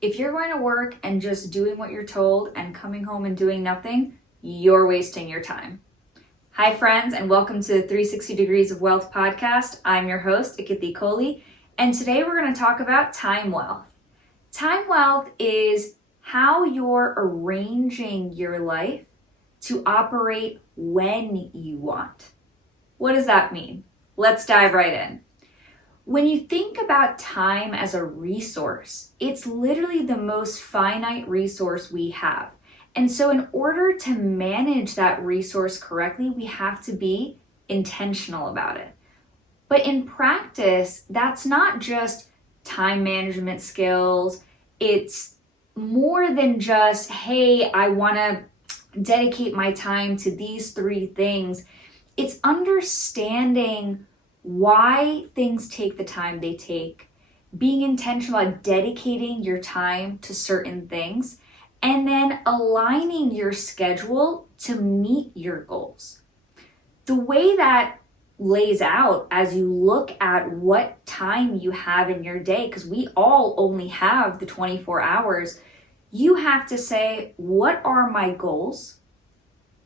If you're going to work and just doing what you're told and coming home and doing nothing, you're wasting your time. Hi friends, and welcome to the 360 Degrees of Wealth podcast. I'm your host, Akiti, and today we're going to talk about time wealth. Time wealth is how you're arranging your life to operate when you want. What does that mean? Let's dive right in. When you think about time as a resource, it's literally the most finite resource we have. And so in order to manage that resource correctly, we have to be intentional about it. But in practice, that's not just time management skills. It's more than just, hey, I want to dedicate my time to these three things. It's understanding why things take the time they take, being intentional at dedicating your time to certain things, and then aligning your schedule to meet your goals. The way that lays out as you look at what time you have in your day, because we all only have the 24 hours, you have to say, what are my goals?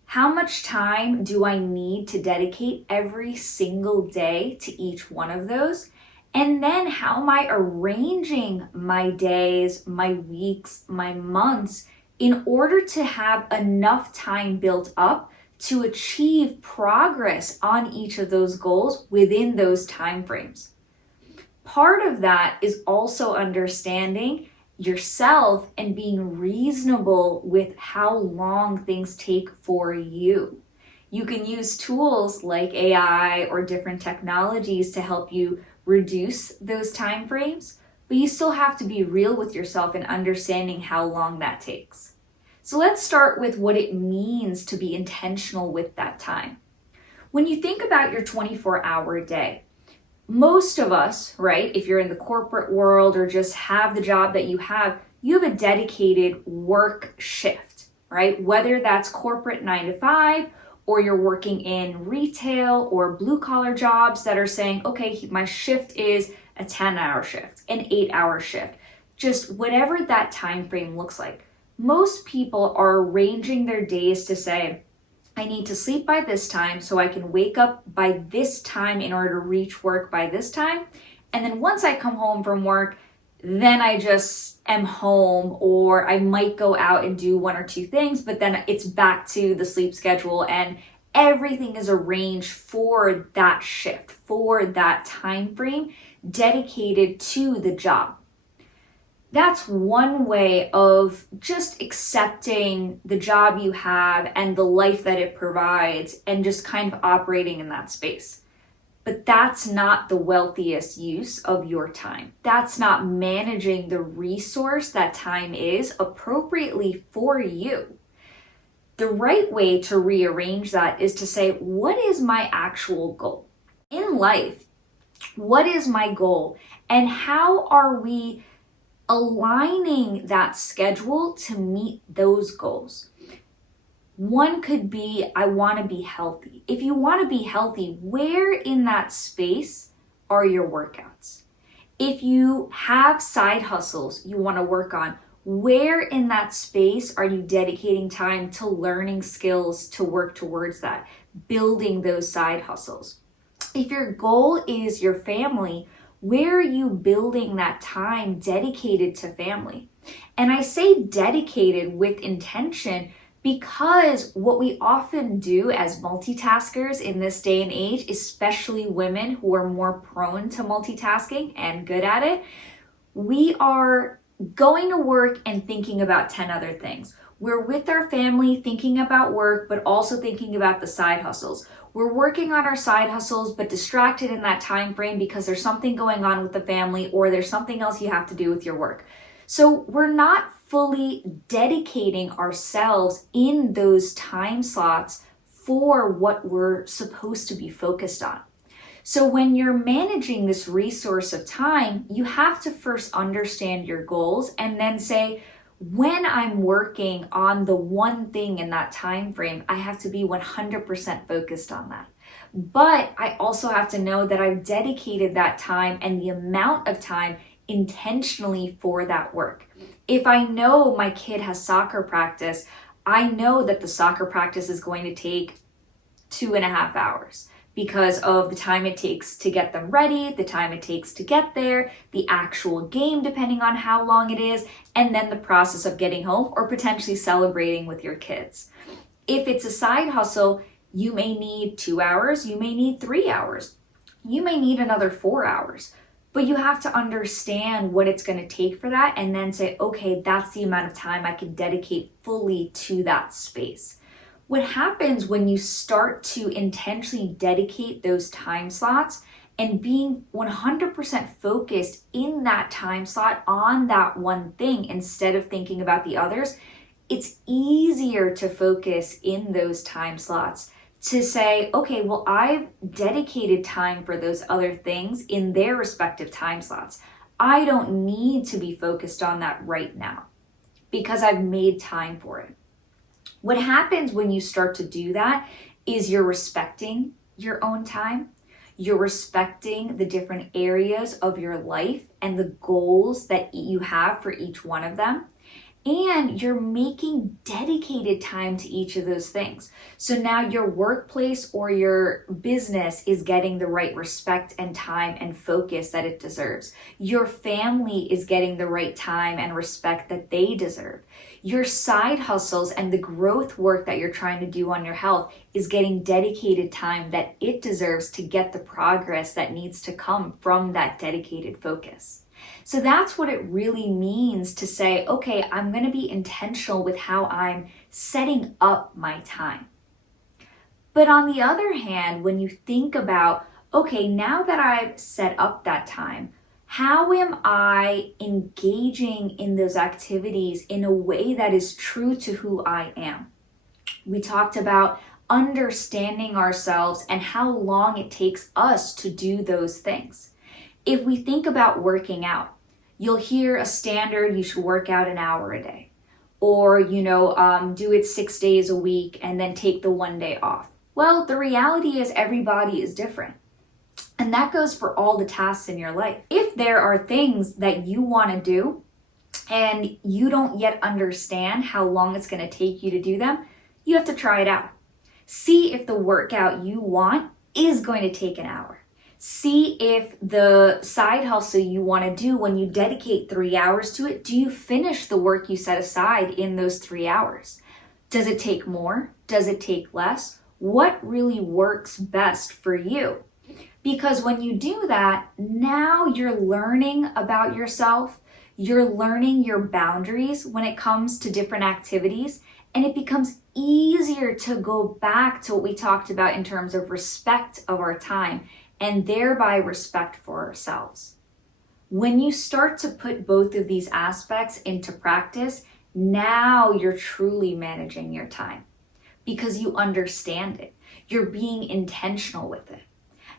How much time do I need to dedicate every single day to each one of those? And then how am I arranging my days, my weeks, my months in order to have enough time built up to achieve progress on each of those goals within those time frames? Part of that is also understanding yourself and being reasonable with how long things take for you. You can use tools like AI or different technologies to help you reduce those time frames, but you still have to be real with yourself and understanding how long that takes. So let's start with what it means to be intentional with that time. When you think about your 24-hour day, most of us, right, if you're in the corporate world or just have the job that you have a dedicated work shift, right? Whether that's corporate 9 to 5, or you're working in retail or blue collar jobs that are saying, okay, my shift is a 10-hour shift, an 8-hour shift, just whatever that time frame looks like. Most people are arranging their days to say, I need to sleep by this time so I can wake up by this time in order to reach work by this time. And then once I come home from work, then I just am home, or I might go out and do one or two things, but then it's back to the sleep schedule and everything is arranged for that shift, for that time frame dedicated to the job. That's one way of just accepting the job you have and the life that it provides and just kind of operating in that space. But that's not the wealthiest use of your time. That's not managing the resource that time is appropriately for you. The right way to rearrange that is to say, what is my actual goal in life? What is my goal? And how are we aligning that schedule to meet those goals? One could be, I want to be healthy. If you want to be healthy, where in that space are your workouts? If you have side hustles you want to work on, where in that space are you dedicating time to learning skills to work towards that, building those side hustles? If your goal is your family, where are you building that time dedicated to family? And I say dedicated with intention because what we often do as multitaskers in this day and age, especially women who are more prone to multitasking and good at it, we are going to work and thinking about 10 other things. We're with our family thinking about work, but also thinking about the side hustles. We're working on our side hustles, but distracted in that time frame because there's something going on with the family or there's something else you have to do with your work. So we're not fully dedicating ourselves in those time slots for what we're supposed to be focused on. So when you're managing this resource of time, you have to first understand your goals and then say, when I'm working on the one thing in that time frame, I have to be 100% focused on that. But I also have to know that I've dedicated that time and the amount of time intentionally for that work. If I know my kid has soccer practice, I know that the soccer practice is going to take 2.5 hours because of the time it takes to get them ready, the time it takes to get there, the actual game depending on how long it is, and then the process of getting home or potentially celebrating with your kids. If it's a side hustle, you may need 2 hours, you may need 3 hours, you may need another 4 hours. But you have to understand what it's going to take for that and then say, okay, that's the amount of time I can dedicate fully to that space. What happens when you start to intentionally dedicate those time slots and being 100% focused in that time slot on that one thing instead of thinking about the others, it's easier to focus in those time slots to say, okay, well, I've dedicated time for those other things in their respective time slots. I don't need to be focused on that right now because I've made time for it. What happens when you start to do that is you're respecting your own time. You're respecting the different areas of your life and the goals that you have for each one of them. And you're making dedicated time to each of those things. So now your workplace or your business is getting the right respect and time and focus that it deserves. Your family is getting the right time and respect that they deserve. Your side hustles and the growth work that you're trying to do on your health is getting dedicated time that it deserves to get the progress that needs to come from that dedicated focus. So that's what it really means to say, okay, I'm going to be intentional with how I'm setting up my time. But on the other hand, when you think about, okay, now that I've set up that time, how am I engaging in those activities in a way that is true to who I am? We talked about understanding ourselves and how long it takes us to do those things. If we think about working out, you'll hear a standard, you should work out an hour a day. Or, do it 6 days a week and then take the 1 day off. Well, the reality is everybody is different. And that goes for all the tasks in your life. If there are things that you want to do and you don't yet understand how long it's going to take you to do them, you have to try it out. See if the workout you want is going to take an hour. See if the side hustle you want to do, when you dedicate 3 hours to it, do you finish the work you set aside in those 3 hours? Does it take more? Does it take less? What really works best for you? Because when you do that, now you're learning about yourself, you're learning your boundaries when it comes to different activities, and it becomes easier to go back to what we talked about in terms of respect of our time and thereby respect for ourselves. When you start to put both of these aspects into practice, now you're truly managing your time because you understand it. You're being intentional with it.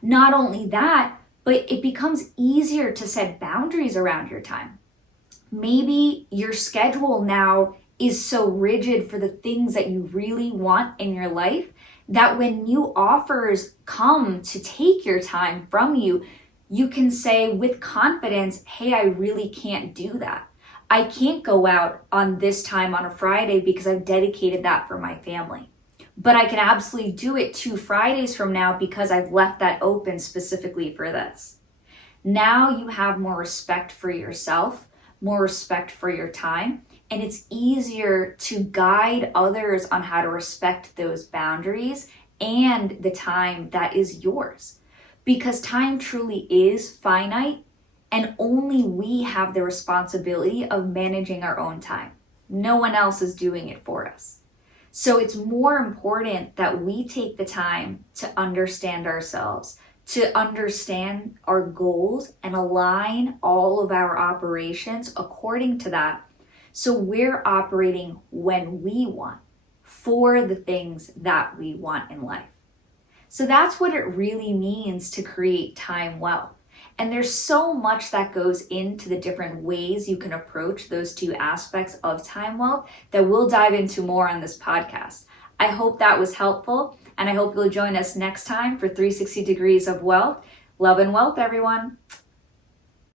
Not only that, but it becomes easier to set boundaries around your time. Maybe your schedule now is so rigid for the things that you really want in your life that when new offers come to take your time from you, you can say with confidence, hey, I really can't do that. I can't go out on this time on a Friday because I've dedicated that for my family. But I can absolutely do it 2 Fridays from now because I've left that open specifically for this. Now you have more respect for yourself, more respect for your time, and it's easier to guide others on how to respect those boundaries and the time that is yours. Because time truly is finite, and only we have the responsibility of managing our own time. No one else is doing it for us. So it's more important that we take the time to understand ourselves, to understand our goals and align all of our operations according to that. So we're operating when we want, for the things that we want in life. So that's what it really means to create time wealth. And there's so much that goes into the different ways you can approach those 2 aspects of time wealth that we'll dive into more on this podcast. I hope that was helpful, and I hope you'll join us next time for 360 Degrees of Wealth. Love and wealth, everyone.